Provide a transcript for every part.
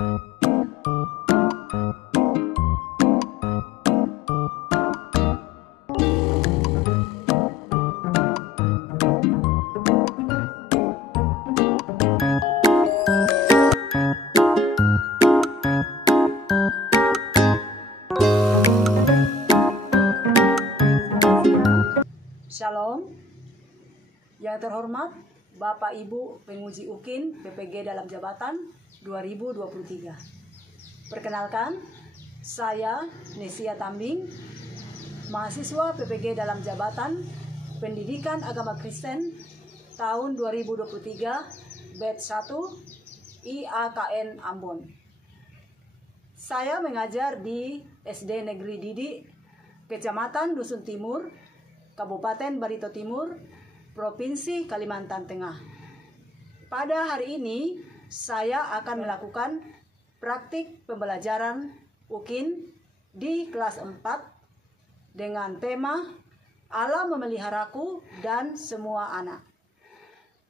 Shalom, yang terhormat Bapak Ibu penguji UKIN PPG dalam jabatan 2023. Perkenalkan, saya Nesia Tambing, mahasiswa PPG dalam jabatan Pendidikan Agama Kristen tahun 2023 batch 1 IAKN Ambon. Saya mengajar di SD Negeri Didi, Kecamatan Dusun Timur, Kabupaten Barito Timur, Provinsi Kalimantan Tengah. Pada hari ini, saya akan melakukan praktik pembelajaran UKIN di kelas 4 dengan tema Allah Memeliharaku dan Semua Anak.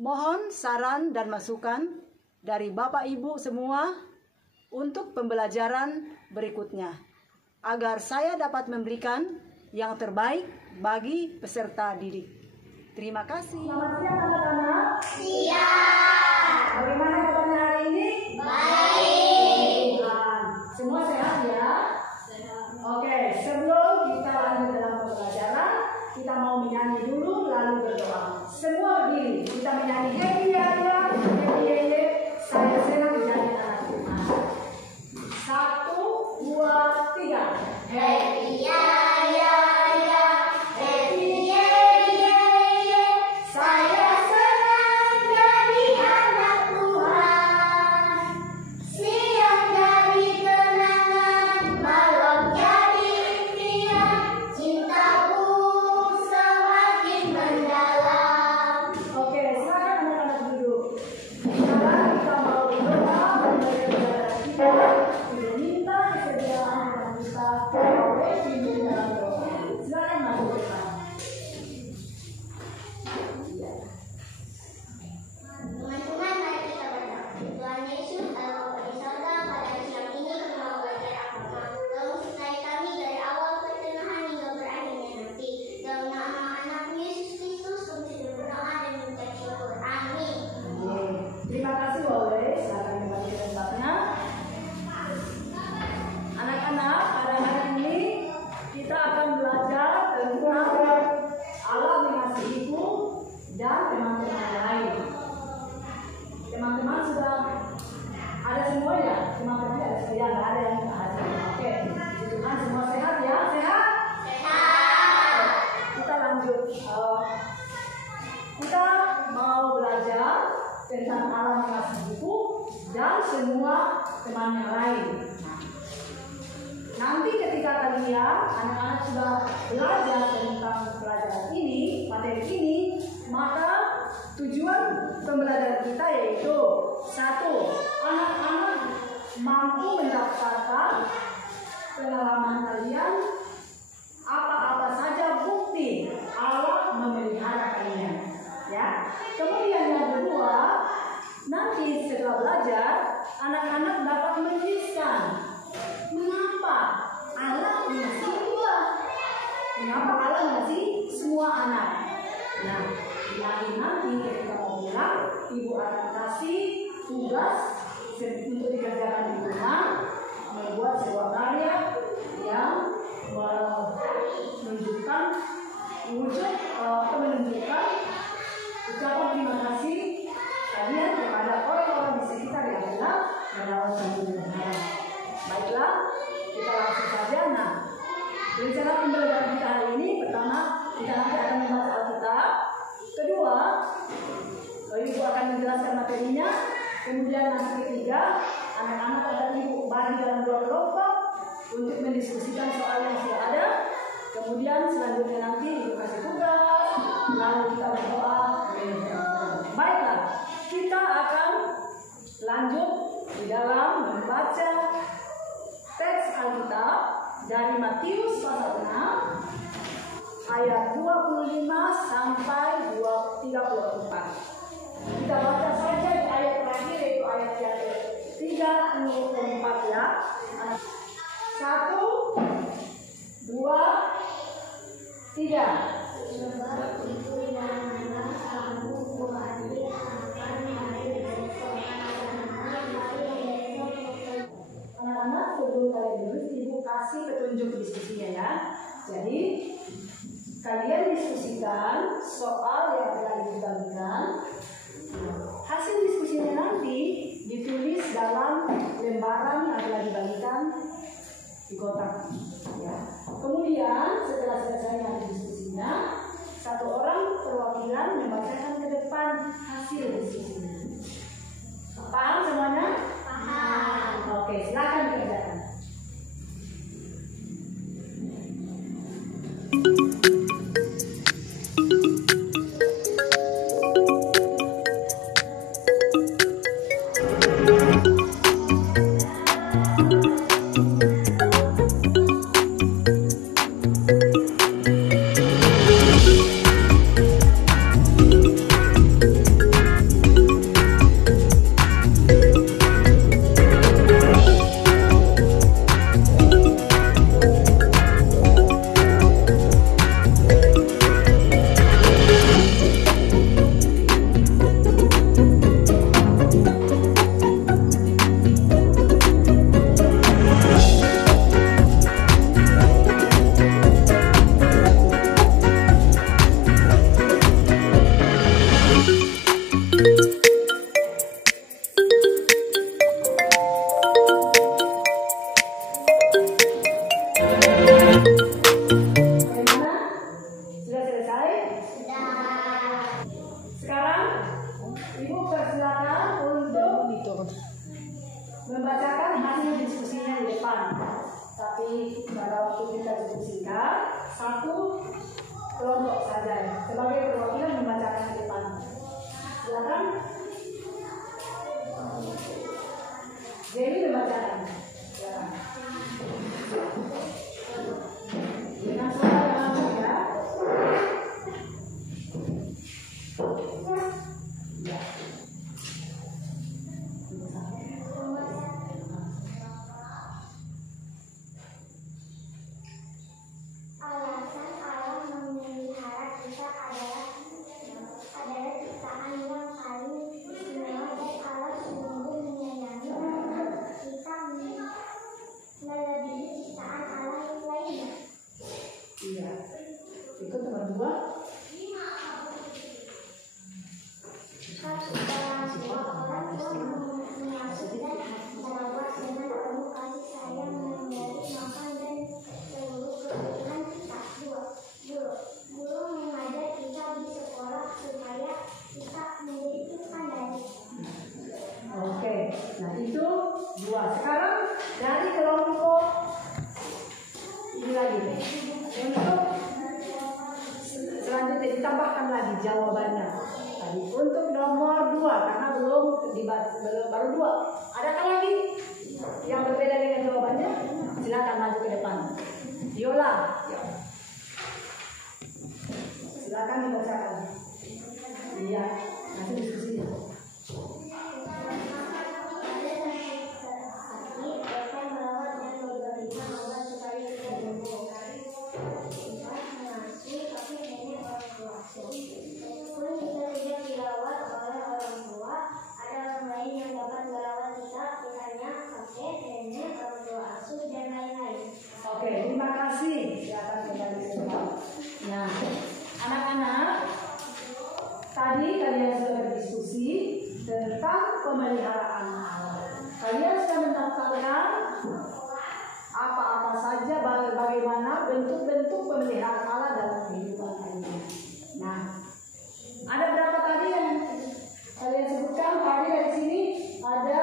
Mohon saran dan masukan dari Bapak Ibu semua untuk pembelajaran berikutnya, agar saya dapat memberikan yang terbaik bagi peserta didik. Terima kasih. Selamat siang anak-anak. Siang. Bagaimana kabarnya hari ini? Baik. Semua sehat ya? Sehat. Oke, sebelum kita lanjut dalam pembelajaran, kita mau menyanyi dulu lalu berdoa. Semua berdiri, kita menyanyi happy ya, happy ya, saya senang menjadi anak Tuhan. 1, 2, 3. Happy ya. Tentang Allah mengasihiku dan semua teman yang lain. Nanti ketika kalian anak-anak sudah belajar tentang pelajaran ini, materi ini, maka tujuan pembelajaran kita yaitu 1. Anak-anak mampu mendapatkan pengalaman kalian apa-apa saja bukti Allah memelihara kalian, ya. Kemudian yang kedua, nanti setelah belajar, anak-anak dapat menuliskan mengapa Allah mengasihi kita, mengapa Allah mengasihi semua anak. Nah, nanti ketika mau pulang, ibu akan kasih tugas untuk dikerjakan di rumah, membuat sebuah karya yang menunjukkan menunjukkan ucapan terima kasih kalian kepada orang-orang di sekitar yang telah merawat kalian. Baiklah, kita langsung saja. Nah, rencana pembelajaran kita hari ini, pertama kita nanti akan membaca Alkitab. Kedua, ibu akan menjelaskan materinya. Kemudian nanti ketiga, anak-anak akan ibu bagi dalam 2 kelompok untuk mendiskusikan soal yang sudah ada. Kemudian selanjutnya nanti ibu kasih tugas, lalu kita berdoa. Baiklah, kita akan lanjut di dalam membaca teks Alkitab dari Matius pasal 6 ayat 25 sampai 34. Kita baca saja di ayat terakhir, yaitu ayat yang 34 ya. 1, 2, 3. Anak-anak, sebelum kalian duduk, Ibu kasih petunjuk diskusinya ya. Jadi kalian diskusikan soal yang telah dibagikan. Hasil diskusinya nanti ditulis dalam lembaran yang telah dibagikan di kotak. Ya. Kemudian setelah selesai nanti diskusinya, satu orang perwakilan membacakan ke depan hasil diskusinya. Paham semuanya? Paham. Oke, silakan dikerjakan. Membacakan hasil diskusinya di depan. Tapi pada waktu kita diskusikan, satu kelompok saja sebagai perwakilan membacakan di depan. Silakan. Jadi membacakan. Silakan. Dengan suara yang lantang ya. Nah itu dua. Sekarang dari kelompok ini lagi nih. Untuk selanjutnya ditambahkan lagi jawabannya. Tadi untuk nomor 2 karena belum baru 2. Adakah lagi yang berbeda dengan jawabannya? Silakan maju ke depan. Viola. Silakan dibacakan. Iya, nanti diskusinya. Oke, terima kasih. Silakan kembali ke tempat. Nah, anak-anak, tadi kalian sudah berdiskusi tentang pemeliharaan alam. Kalian sudah mendaftarkan apa-apa saja, bagaimana bentuk-bentuk pemeliharaan alam dalam kehidupan kalian. Nah, ada berapa tadi yang kalian sebutkan? Tadi dari sini ada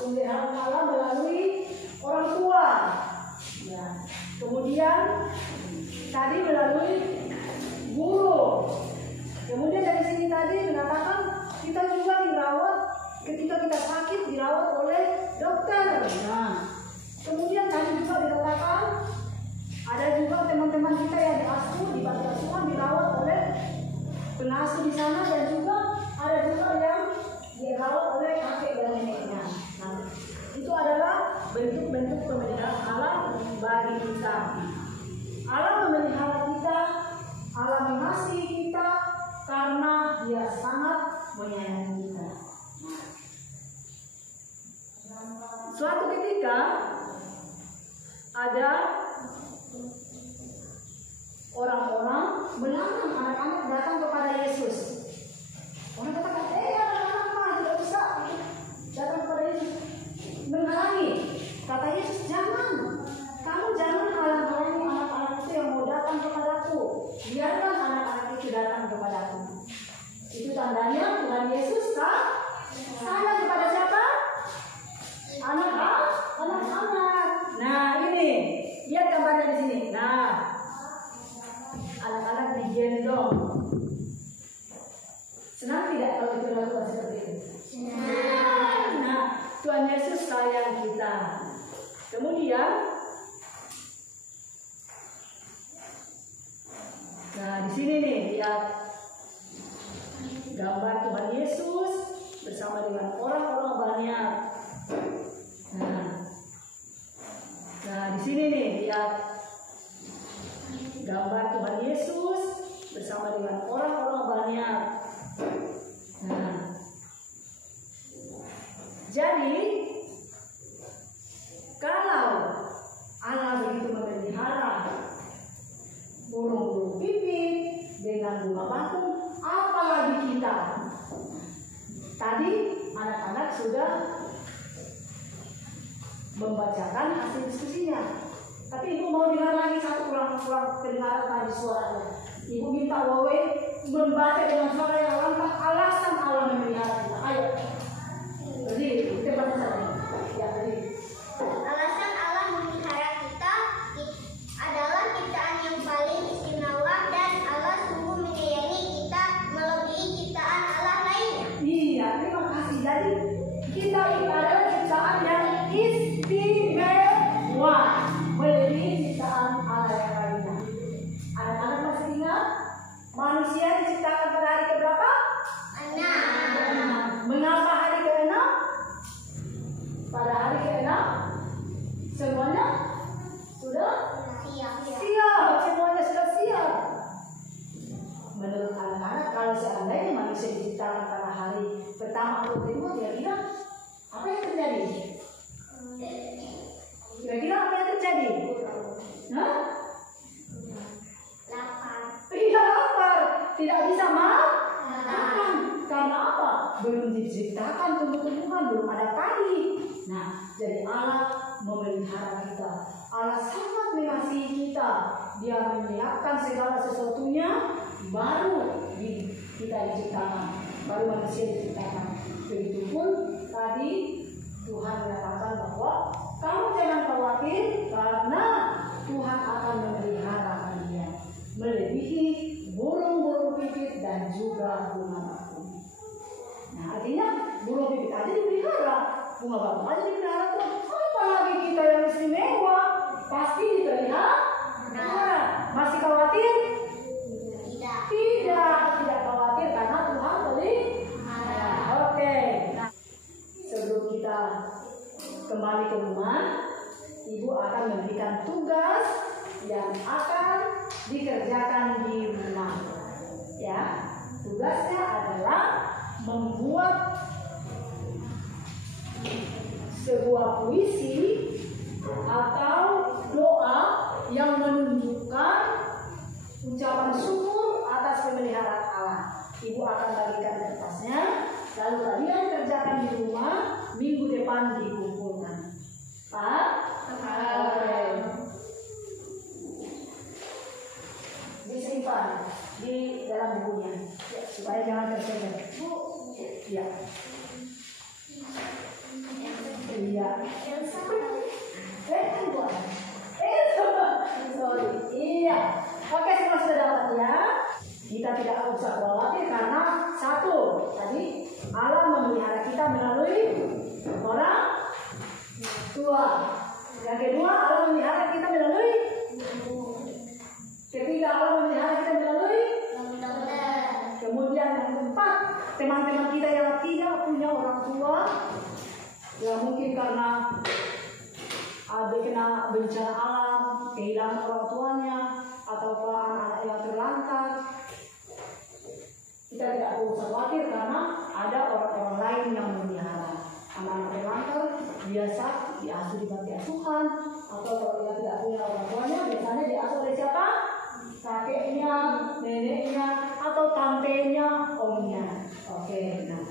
pemeliharaan alam melalui orang tua. Ya. Kemudian tadi melalui guru. Kemudian dari sini tadi mengatakan kita juga dirawat ketika kita sakit, dirawat oleh dokter. Nah, kemudian tadi juga dikatakan ada juga teman-teman kita yang diasuh di panti asuhan dirawat oleh pengasuh di sana, dan juga ada juga yang dirawat oleh kakek dan neneknya. Nah, adalah bentuk-bentuk pemeliharaan Allah bagi kita. Allah memelihara kita, Allah mengasihi kita karena Dia sangat menyayangi kita. Suatu ketika ada orang-orang melarang anak-anak datang kepada Yesus. Orang katakan, anak-anak mah tidak bisa datang kepada Yesus. Menghalangi. Kata Yesus, jangan. Kamu jangan halang-halangi anak-anak itu yang mau datang kepadaku. Biarkan anak-anak itu datang kepadaku. Itu tandanya Tuhan Yesus sayang kepada siapa? Anak-anak. Nah ini, lihat gambarnya di sini. Nah, anak-anak digendong. Senang tidak kalau kita lakukan seperti itu? Senang. Nah, Tuhan Yesus sayang kita. Kemudian, nah di sini nih lihat gambar Tuhan Yesus bersama dengan orang-orang banyak. Nah di sini nih lihat gambar Tuhan Yesus bersama dengan orang-orang banyak. Nah, jadi kalau Allah begitu memelihara burung-burung pipit dengan bunga bakung, apalagi kita? Tadi anak-anak sudah membacakan hasil diskusinya. Tapi ibu mau dengar lagi satu ulang kedengaran tadi suaranya. Ibu minta Wawe membaca dengan suara yang lantang alasan Allah memelihara kita. Ayo. Jadi kita baca saja. Ya, jadi. Alasan Allah memelihara kita adalah ciptaan yang paling istimewa dan Allah sungguh menyayangi kita melebihi ciptaan Allah lainnya. Iya, terima kasih. Jadi kita ini adalah ciptaan yang istimewa melebihi ciptaan Allah yang lainnya. Anak-anak masih ingat manusia diciptakan pada hari keberapa? 6. Mengapa hari ke-6? Pada hari ke-6 semuanya sudah siap. Semuanya sudah siap. Menurut anak-anak, kalau seandainya manusia diciptakan pada hari pertama atau kedua, kira-kira apa yang terjadi? Kira-kira apa yang terjadi? Hah? Lapar. Tidak lapar, tidak bisa makan. Karena apa? Belum diciptakan tumbuh-tumbuhan, belum ada tadi. Nah, jadi Allah memelihara kita. Allah sangat mengasihi kita. Dia menyiapkan segala sesuatunya baru kita diciptakan, baru manusia diciptakan. Begitupun tadi Tuhan mengatakan bahwa kamu jangan khawatir karena Tuhan akan memelihara kalian melebihi burung-burung pipit dan juga bunga bakung. Nah, artinya burung pipit aja dipelihara, bunga bakung aja dipelihara Tuhan. Apalagi kita yang istimewa pasti dipelihara. Nah, masih khawatir? Tidak khawatir karena Tuhan pelihara. Oke. Nah, sebelum kita kembali ke rumah, ibu akan memberikan tugas yang akan dikerjakan di rumah. Ya, tugasnya adalah membuat sebuah puisi atau doa yang menunjukkan ucapan syukur atas pemeliharaan Allah. Ibu akan bagikan kertasnya, lalu kalian kerjakan di rumah, minggu depan dikumpulkan. Pak? Oke. Disimpan di dalam bukunya, ya, supaya jangan tercecer. Bu, ya. Iya. Sorry. Iya. Oke, semua sudah dapat ya. Kita tidak usah khawatir karena satu, tadi Allah memelihara kita melalui orang tua. Yang kedua, Allah memelihara kita melalui ketiga, Allah memelihara kita melalui kemudian yang keempat, teman-teman kita yang tidak punya orang tua, Ya mungkin karena ada kena bencana alam, kehilangan orang tuanya, atau anak yang terlantar. Kita tidak perlu khawatir karena ada orang-orang lain yang memelihara. Anak-anak terlantar biasa diasuh di panti asuhan, atau kalau dia tidak punya orang tuanya, biasanya diasuh oleh siapa? Kakeknya, neneknya, atau tantenya, omnya. Oke, nah.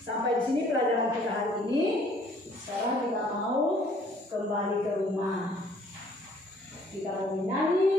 Sampai di sini pelajaran kita hari ini. Sekarang kita mau kembali ke rumah. Kita mau menyanyi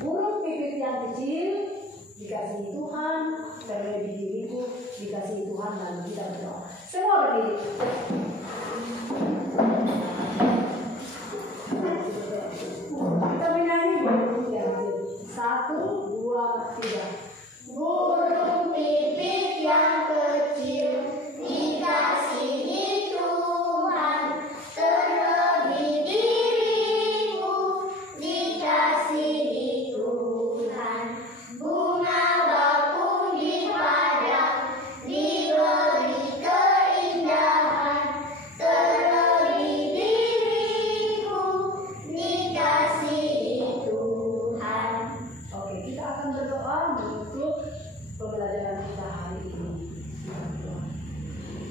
burung pipit yang kecil dikasihi Tuhan, terlebih diriku dikasihi Tuhan, lalu kita berdoa. Semua berdiri. Kita menyanyi burung yang kecil. 1, 2, 3. Burung pipit yang kecil dikasihi Tuhan, terlebih dirimu dikasihi Tuhan. Bunga bakung di padang diberi keindahan, terlebih dirimu dikasihi Tuhan. Oke, kita akan berdoa menutup pembelajaran kita hari ini.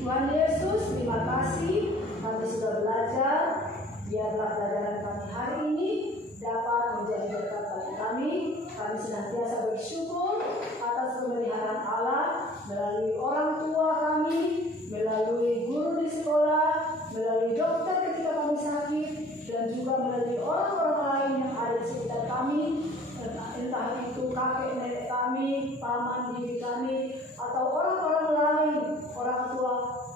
Tuhan Yesus, terima kasih kami sudah belajar. Biarlah pelajaran kami hari ini dapat menjadi berkat bagi kami. Kami senantiasa bersyukur atas pemeliharaan Allah melalui orang tua kami, melalui guru di sekolah, melalui dokter ketika kami sakit, dan juga melalui orang-orang lain yang ada di sekitar kami. Entah itu kakek nenek kami, paman bibi kami, atau orang-orang lain, orang tua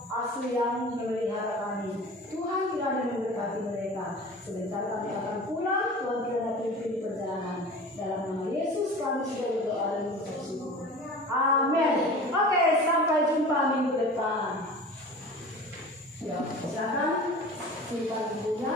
asuh yang memelihara kami. Tuhan kiranya memberkati mereka. Sebentar kami akan pulang, Tuhan kiranya pimpin di perjalanan. Dalam nama Yesus kami sudah berdoa dan mengucap syukur. Amin. Oke, sampai jumpa minggu depan. Ya, silakan simpan bukunya.